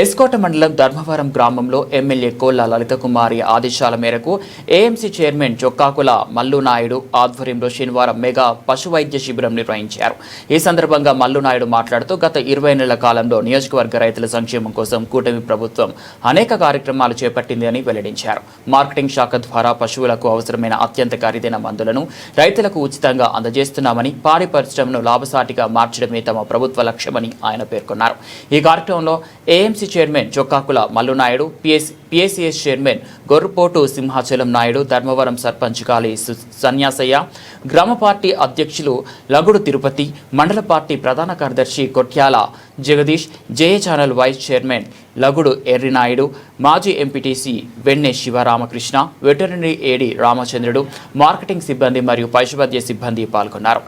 ఎస్కోట మండలం ధర్మవరం గ్రామంలో ఎమ్మెల్యే కోళ్ల లలితకుమారి ఆదేశాల మేరకు ఏఎంసీ చైర్మన్ చొక్కాకుల మల్లునాయుడు ఆధ్వర్యంలో శనివారం మెగా పశువైద్య శిబిరం నిర్వహించారు. ఈ సందర్భంగా మల్లునాయుడు మాట్లాడుతూ గత 20 నెలల కాలంలో నియోజకవర్గ రైతుల సంక్షేమం కోసం కూటమి ప్రభుత్వం అనేక కార్యక్రమాలు చేపట్టింది అని వెల్లడించారు. మార్కెటింగ్ శాఖ ద్వారా పశువులకు అవసరమైన అత్యంత ఖరీదైన మందులను రైతులకు ఉచితంగా అందజేస్తున్నామని, పాడి పరిశ్రమను లాభసాటిగా మార్చడమే తమ ప్రభుత్వ లక్ష్యమని ఆయన పేర్కొన్నారు. ఈ కార్యక్రమంలో AMC chairman Chokkakula Mallunaidu, PSCS chairman Gorrupotu Simhachalam Naidu, Dharmavaram sarpanch Kali Sanyasayya, గ్రామ పార్టీ అధ్యక్షులు లగుడు తిరుపతి, మండల పార్టీ ప్రధాన కార్యదర్శి Kotyala Jagadish, JA channel vice chairman Lagudu Errinaidu, మాజీ MPTC Venne Sivaramakrishna, veterinary AD Ramachandrudu, marketing సిబ్బంది మరియు పశువైద్య సిబ్బంది పాల్గొన్నారు.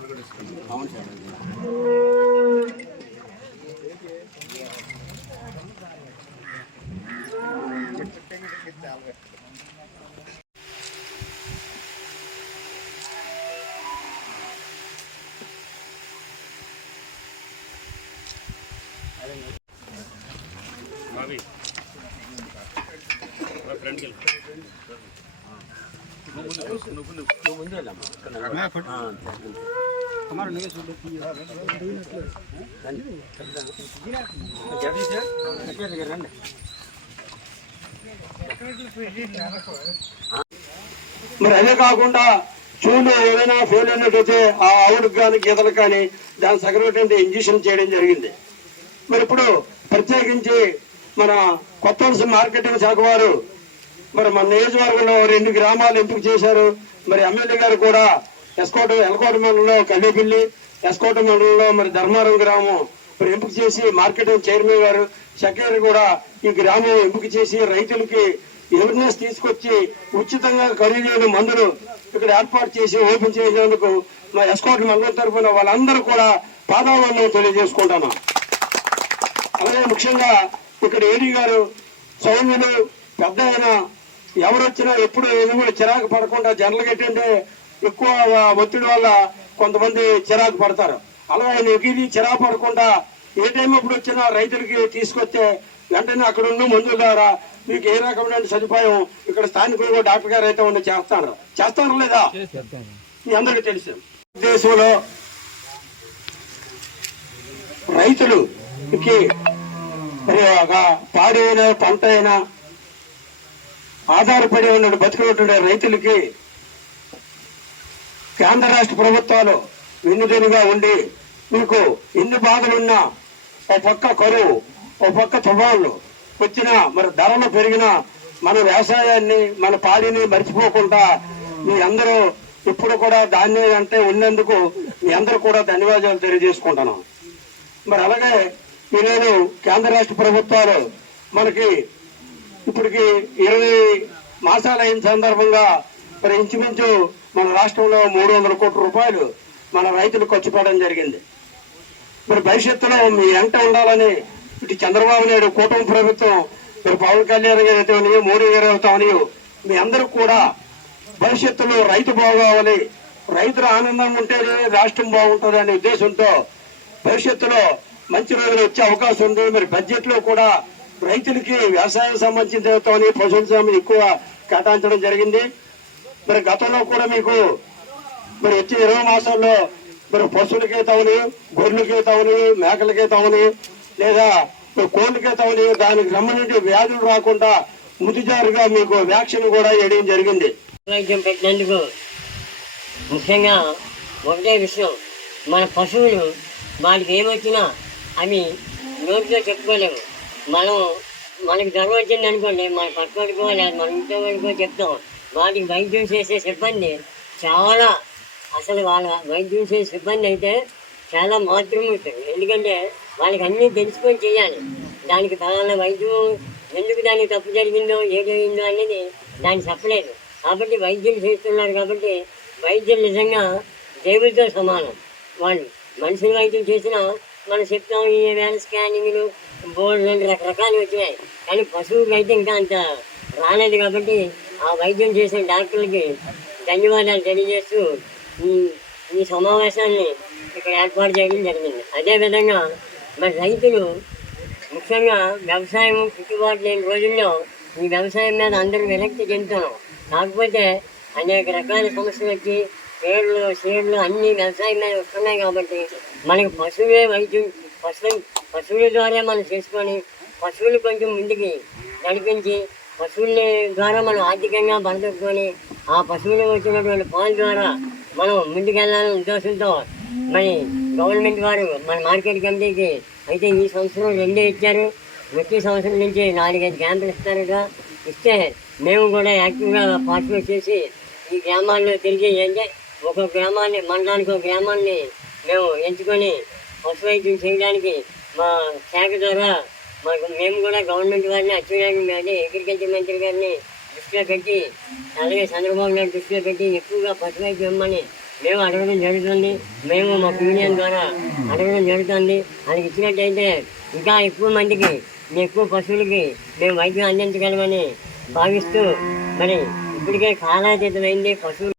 మరి అదే కాకుండా చూడు ఏదైనా ఫెయిల్ అయినట్టయితే ఆ ఆవులకు కానీ గీతలకు కానీ దాని సగరటువంటి ఇంజక్షన్ చేయడం జరిగింది. మరి ఇప్పుడు ప్రత్యేకించి మన కొత్త మార్కెటింగ్ శాఖ వారు మరి మన నియోజకవర్గంలో 2 గ్రామాలు ఎంపిక చేశారు. మరి ఎమ్మెల్యే గారు కూడా ఎల్కోట మండలంలో కల్లేపల్లి, ఎస్కోట మండలంలో మరి ధర్మారం గ్రామం మరి ఎంపిక చేసి మార్కెటింగ్ చైర్మన్ గారు సెక్రటరీ కూడా ఈ గ్రామం ఎంపిక చేసి రైతులకి అవేర్నెస్ తీసుకొచ్చి ఉచితంగా ఖరీదైన మందులు ఇక్కడ ఏర్పాటు చేసి ఓపెన్ చేసేందుకు మా ఎస్కోట మండలం తరఫున వాళ్ళందరూ కూడా పాదాలను తెలియజేసుకుంటాను. అలాగే ముఖ్యంగా ఇక్కడ ఏడీ గారు సౌమ్యులు పెద్ద అయినా ఎవరు వచ్చినా ఎప్పుడు కూడా చిరాకు పడకుండా జనరల్గా ఏంటంటే ఎక్కువ ఒత్తిడి వల్ల కొంతమంది చిరాకు పడతారు. అలాగే ఆయన ఎగిరి చిరాకు పడకుండా ఏ టైం అప్పుడు వచ్చినా రైతులకి తీసుకొస్తే వెంటనే అక్కడ ఉన్న మందుల ద్వారా మీకు ఏ రకమైన సదుపాయం ఇక్కడ స్థానికులు డాక్టర్ గారు అయితే ఉన్న చేస్తారు లేదా మీ అందరికీ తెలుసు. దేశంలో రైతులకి పాడి అయినా పంట అయినా ఆధారపడి ఉన్న బతుకున్నటువంటి రైతులకి కేంద్ర రాష్ట్ర ప్రభుత్వాలు వెన్నుదన్నుగా ఉండి మీకు ఎన్ని బాధలున్నా ఓ పక్క కరువు, ఓ పక్క తుఫాన్లు వచ్చినా మరి ధరలు పెరిగినా మన వ్యవసాయాన్ని మన పాడిని మర్చిపోకుండా మీ అందరూ ఇప్పుడు కూడా దాన్ని అంటే ఉన్నందుకు మీ అందరూ కూడా ధన్యవాదాలు తెలియజేసుకుంటున్నాం. మరి అలాగే ఈరోజు కేంద్ర రాష్ట్ర ప్రభుత్వాలు మనకి ఇప్పటికి 20 మాసాలు అయిన సందర్భంగా మరి ఇంచుమించు మన రాష్ట్రంలో 300 కోట్ల రూపాయలు మన రైతులు ఖర్చు పెట్టడం జరిగింది. మరి భవిష్యత్తులో మీ వెంట ఉండాలని ఇటు చంద్రబాబు నాయుడు కూటమి ప్రభుత్వం మరి పవన్ కళ్యాణ్ గారు అయితే మోడీ గారు అవుతామని మీ అందరూ కూడా భవిష్యత్తులో రైతు బాగోవాలి, రైతుల ఆనందం ఉంటేనే రాష్ట్రం బాగుంటుంది అనే ఉద్దేశంతో భవిష్యత్తులో మంచి రోజులు వచ్చే అవకాశం ఉంది. మరి బడ్జెట్ లో కూడా రైతులకి వ్యవసాయం సంబంధించిన పశువుల సమయం ఎక్కువ కేటాయించడం జరిగింది. మరి గతంలో కూడా మీకు మరి వచ్చే 20 మాసాల్లో మరి పశువులకే తవని, గొర్రెలకే తవని, మేకలకే తవని లేదా కోళ్ళకే తవని దానికి సంబంధించి వ్యాధులు రాకుండా ముదిజారుగా మీకు వ్యాక్సిన్ కూడా వేయడం జరిగింది. వైద్యం పెట్టినందుకు ముఖ్యంగా ఒకటే విషయం, మన పశువులు వాటికి ఏమొచ్చినా అవి నోటితో చెప్పుకోలేము. మనకి జ్వరం వచ్చింది అనుకోండి, మన పట్టుకోడుకో లేదా మన ఇంట్లో వాళ్ళకో చెప్తాం. వాటికి వైద్యం చేసే సిబ్బంది చాలా అసలు వాళ్ళ వైద్యం చేసే సిబ్బంది అయితే చాలా మాతృమూర్తులు. ఎందుకంటే వాళ్ళకి అన్నీ తెలుసుకొని చేయాలి. దానికి ఫలానా వైద్యం ఎందుకు దానికి తప్పు జరిగిందో ఏదైందో అనేది దాన్ని చెప్పలేదు. కాబట్టి వైద్యం చేస్తున్నారు. కాబట్టి వైద్యం నిజంగా దేవుడితో సమానం. వాళ్ళు మనుషులు వైద్యం చేసినా మనం చెప్తాం ఈ వేల స్కానింగ్లు బోర్డు రకరకాలు వచ్చినాయి. కానీ పశువులకి అయితే ఇంకా అంత రాలేదు. కాబట్టి ఆ వైద్యం చేసిన డాక్టర్లకి ధన్యవాదాలు తెలియజేస్తూ ఈ సమావేశాన్ని ఇక్కడ ఏర్పాటు చేయడం జరిగింది. అదేవిధంగా మరి రైతులు ముఖ్యంగా వ్యవసాయం గిట్టుబాటు లేని రోజుల్లో ఈ వ్యవసాయం మీద అందరూ విరక్తి చెందుతున్నాం. కాకపోతే అనేక రకాల సమస్యలు వచ్చి షేర్లు అన్ని వ్యవసాయం మీద వస్తున్నాయి కాబట్టి మనకు పశువులే వైద్యం పశువుల ద్వారా మనం చేసుకొని పశువులు కొంచెం ముందుకి నడిపించి పశువుల ద్వారా మనం ఆర్థికంగా బతకట్టుకొని ఆ పశువులు వచ్చినటువంటి పాల ద్వారా మనం ముందుకెళ్ళాలనే ఉద్దేశంతో మరి గవర్నమెంట్ వారు మన మార్కెట్ కమిటీకి అయితే ఈ సంవత్సరం 2 ఇచ్చారు. వచ్చే సంవత్సరం నుంచి 4-5 క్యాంపులు ఇస్తారుగా. ఇస్తే మేము కూడా యాక్టివ్గా పార్టిసిపేట్ చేసి ఈ గ్రామాల్లో తిరిగి అంటే ఒక గ్రామాన్ని మండలానికి ఒక గ్రామాన్ని మేము ఎంచుకొని పశు వైద్యం చేయడానికి మా శాఖ ద్వారా మేము కూడా గవర్నమెంట్ వారిని అచ్చెన్నాయుడు అగ్రికల్చర్ మంత్రి గారిని దృష్టిలో పెట్టి అలాగే చంద్రబాబు నాయుడు దృష్టిలో పెట్టి ఎక్కువగా పశు వైద్యం ఇవ్వమని మేము అడగడం జరుగుతుంది. మేము మా యూనియన్ ద్వారా అడగడం జరుగుతుంది. అది ఇచ్చినట్టయితే ఇంకా ఎక్కువ మందికి ఎక్కువ పశువులకి మేము వైద్యం అందించగలమని భావిస్తూ మరి ఇప్పటికే కాలాతీతమైంది పశువులు